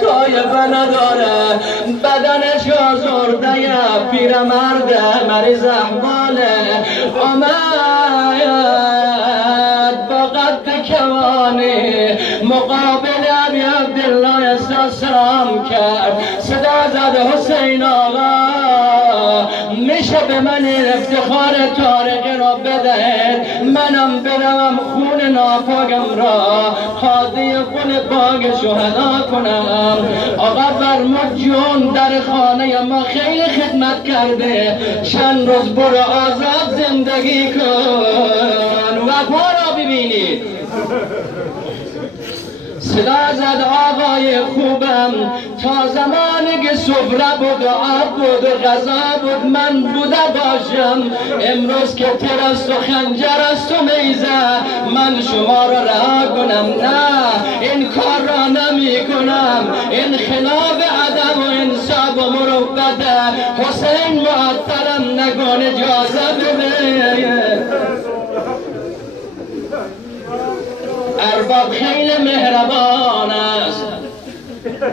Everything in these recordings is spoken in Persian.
طایفه نداره، بدنش آزرده پیرمرد مریض احواله، آمد با قد کوانی مقابل ابی عبدالله استسلام کرد. صدا زد حسین آقا میشه به من این افتخار تاریخی را بدهید، منم برم خون ناپاکم را قاضی خون پاک شهدا کنم. آقا فرمود جون در خانه ما خیلی خدمت کرده، چند روز برو آزاد زندگی کن و را ببینید. صدا زد آقای خوبم تا زمانی که سفره بود و آب بود و غذا بود من بوده باشم، امروز که تیر است و خنجر است و میزه من شما را رها کنم؟ نه، این کار را نمی کنم، این خلاف ادب و انصاف و مروت. حسین معطلم نکن، اجازه بده. ارباب خیلی مهربان است،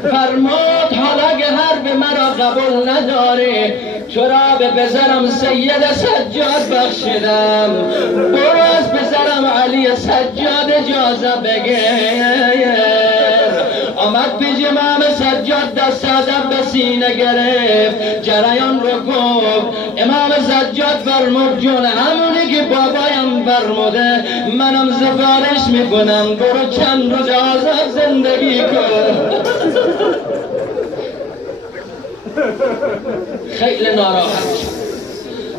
فرمود حالا که حرف مرا قبول نداری چرا به پسرم سید سجاد بخشیدم، برو از پسرم علی سجاد اجازه بگیر. آمد پیش امام سجاد دست ادب به سینه گرفت، جریان رو گفت. امام سجاد فرمود جون همونی که بابایم فرموده منم سفارش میکنم، برو چند روز آزاد زندگی کن. خیلی ناراحت شد.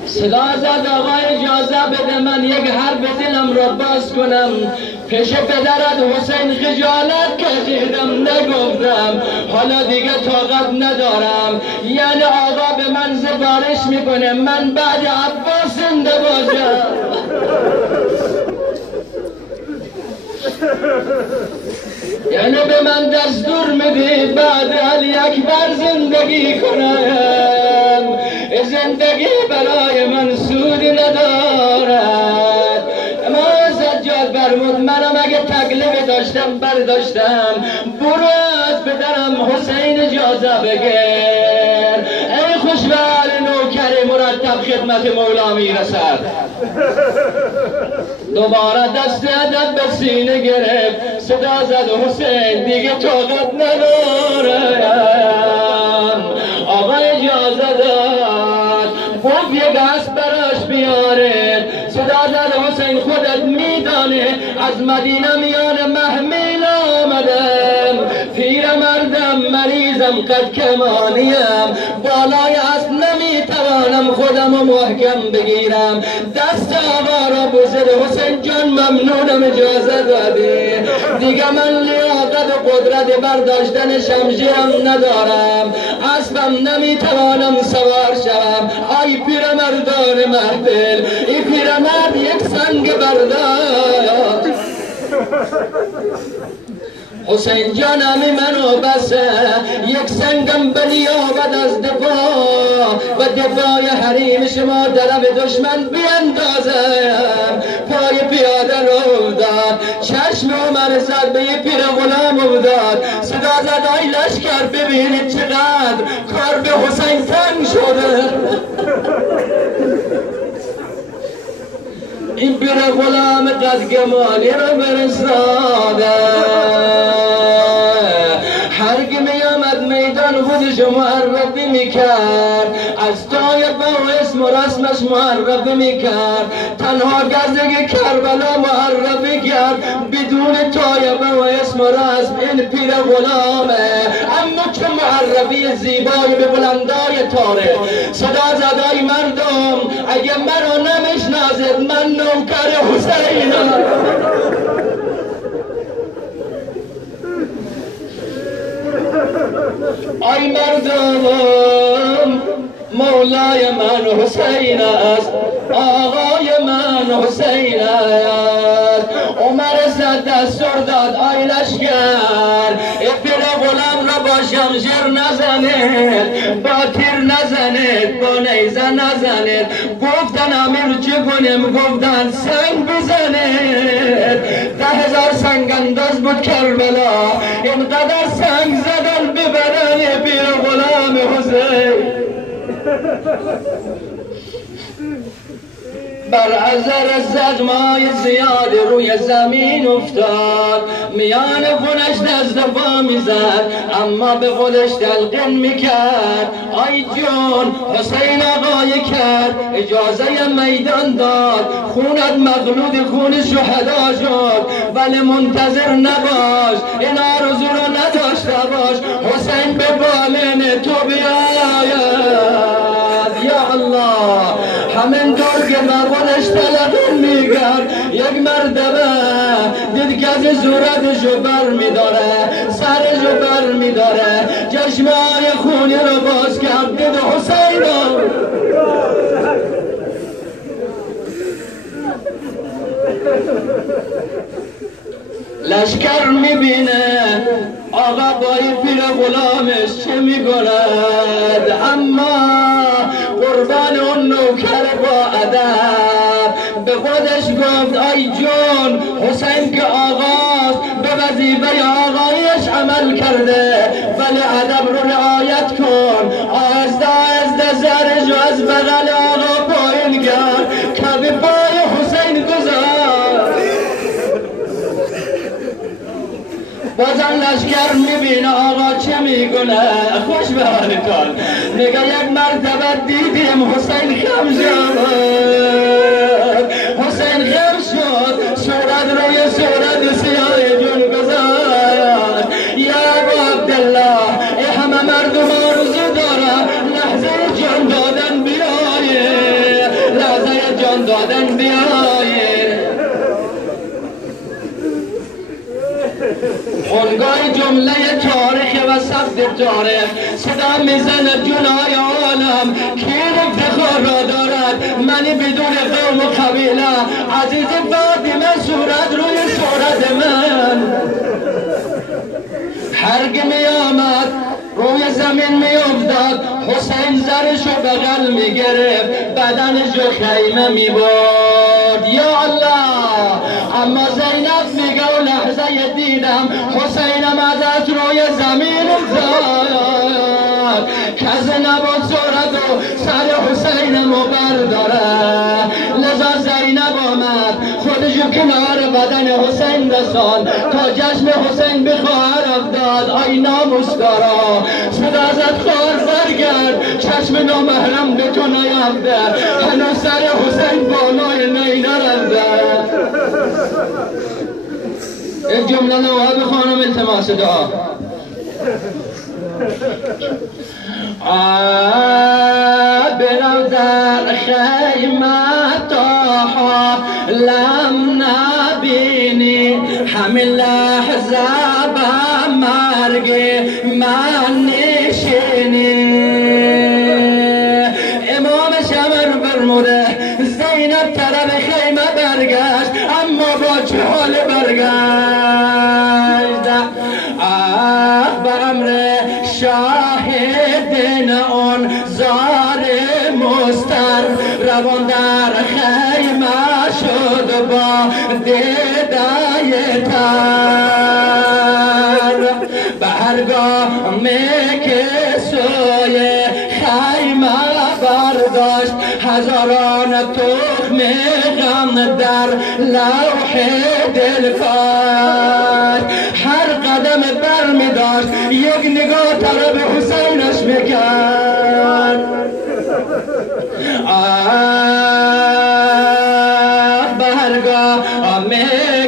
صدا زد آقا اجازه بده من یک حرف دلم را باز کنم. پیش پدرت حسین خجالت کشیدم نگفتم، حالا دیگه طاقت ندارم. یعنی آقا به من سفارش میکنه من بعد عباس زنده باشم. یعنی به من دستور میدی بعد علی اکبر زندگی کنم، زندگی برای من سودی ندارد. امام سجاد فرمود منم اگه تکلیف داشتم برداشتم، برو از پدرم حسین اجازه بگیر. ای خوشبال نوکر مرتب خدمت مولا میرسد. دوباره دست ادب به سینه گرفت، صدا زد حسین دیگه طاقت ندارم. آقا اجازه داد، گفت یک اسب براش بیاره. صدا زد حسین خودت میدانه از مدینه میان محمیل آمدم، پیرمردم مریضم قد کمانیم، بالای اسب نمیتوانم خودم رو محکم بگیرم. دست آقا را بزد. حسین جان ممنونم اجازه دادی، دیگه من لیاقت و قدرت برداشتن شمشیرم ندارم، اسبم نمیتوانم سوار شوم. آی پیرمردان محفل، این پیرمرد یک سنگ برداشت. حسین جانم منو بسه، یک سنگم بنیابد از دفاع و دفاع حریم شما درم دشمن بیندازم. پای پیاده رو داد، چشم عمر زد به یه پیر غلام افتاد. صدا زد آی لشکر ببینید چقدر کار به حسین تنگ شده. این پیر غلام قد گمانی رو فرستاده، هر که می آمد میدان خودش معرفی میکرد، از طایفه و اسم و رسمش معرفی میکرد. تنها گزدگی کربلا معرفی کرد، بدون طایفه و اسم و رسم این پیر غلامه، اما چه معرفی زیبای به بلندای تاریخ. صدا زدای مردم اگه مرا نمیشناسید من نوکر حسینم. آی مردم مولای من حسین است، آقای من حسین است. عمر زد دستور داد آی لشکر پیر غلام را با شمشیر نزنید، با تیر نزنید، با نیزه نزنید. گفتن امیر چه کنیم؟ گفتن سنگ بزنید. 10,000 سنگ انداز بود کربلا، اینقدر سنگ زدن بر اثر صدمای زیاد روی زمین افتاد، میان خونش دست و پا میزد اما به خودش تلقین میکرد. آی جون حسین آقای کرد اجازه میدان داد، خونت مغلود خون شهدا شد، ولی منتظر نباش، این آرزو رو نداشته باش، حسین به بالین تو بیاید. یا الله، همینطور که خودش تلقین میکرد یک مرتبه دید کسی صورتشو بر میداره، سرشو بر میداره، چشمای خونی رو باز کرد، دید حسین رو لشکر میبینه، آقا با این پیر غلامش چه میگوید، اما قربان اون نوکر با ادب به خودش گفت ای جون حسین که آقاست به وظیفه آقایش عمل کرده، ولی ادب رو رعایت کن. آهسته آهسته سرش رو از بغل آقا پایین کرد، کف پای حسین گذاشت. بازم لشکر میبینه آقا چه میکنه، خوش به حالتان، میگه یک مرتبه دیدیم حسین خم شد، حسین خم شد، صورت روی صورت سیاه جون گذاشت. یا ابو عبدالله ای همه مردم آرزو دارن لحظه جان دادن بیایه، لحظه جان دادن بیایه. خونگاه جمله تاریخ و ثبت تاریخ صدا میزنه جنای عالم که افتخار را دارد، منی بدون قوم و قبیله، عزیز فاطمه صورت روی صورت من. هر که می آمد روی زمین می افتاد، حسین زرشو بغل می گرفت، بدنشو خیمه می برد. یا الله، اما زینب میگه و لحظه دیدم حسینم ازش روی زمین افتاد، کسی نبود صورت و سر حسینم رو برداره. لذا زینب آمد خودشو کنار بدن حسین رسان تا جشن حسین به خواهر افتاد. آی ناموسدارا صدا زد خواهر برگرد، چشم نامحرم به تو نیفته، هنوز سر حسین بالای نی نرفته. این جمله نواب خانم التماس دعا. برم در خیمتها لم نبینی، همین لحظه به مرگ من نشینی. امام شمر فرموده زینب طرف خیمه برگشت، اما با چه حال برگشت؟ به امر شاهدین اون زار مستر، روان در خیمه شد با دیدای تر. به هرگاه که سوی خیمه برداشت، هزاران تخم غم در لوح دل کاشت. هر قدم بر می داشت یک نگاه طرف حسینش میکرد. به هرگاه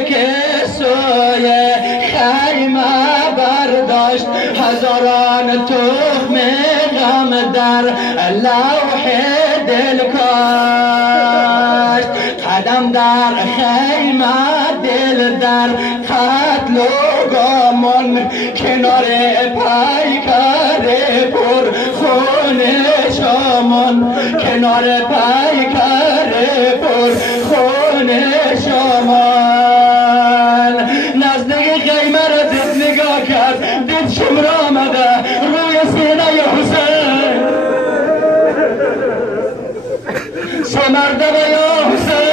که سوی خیمه برداشت، هزاران تخم غم در لوح دل کاشت. قدم در خیمه دل در قتل و گامان، کنار پیکر پر خون شامان، کنار پیکر پر خون شامان. نزدیک خیمه را دید نگاه کرد، دید شمر آمده روی سینه حسین. سه مرتبه یا حسین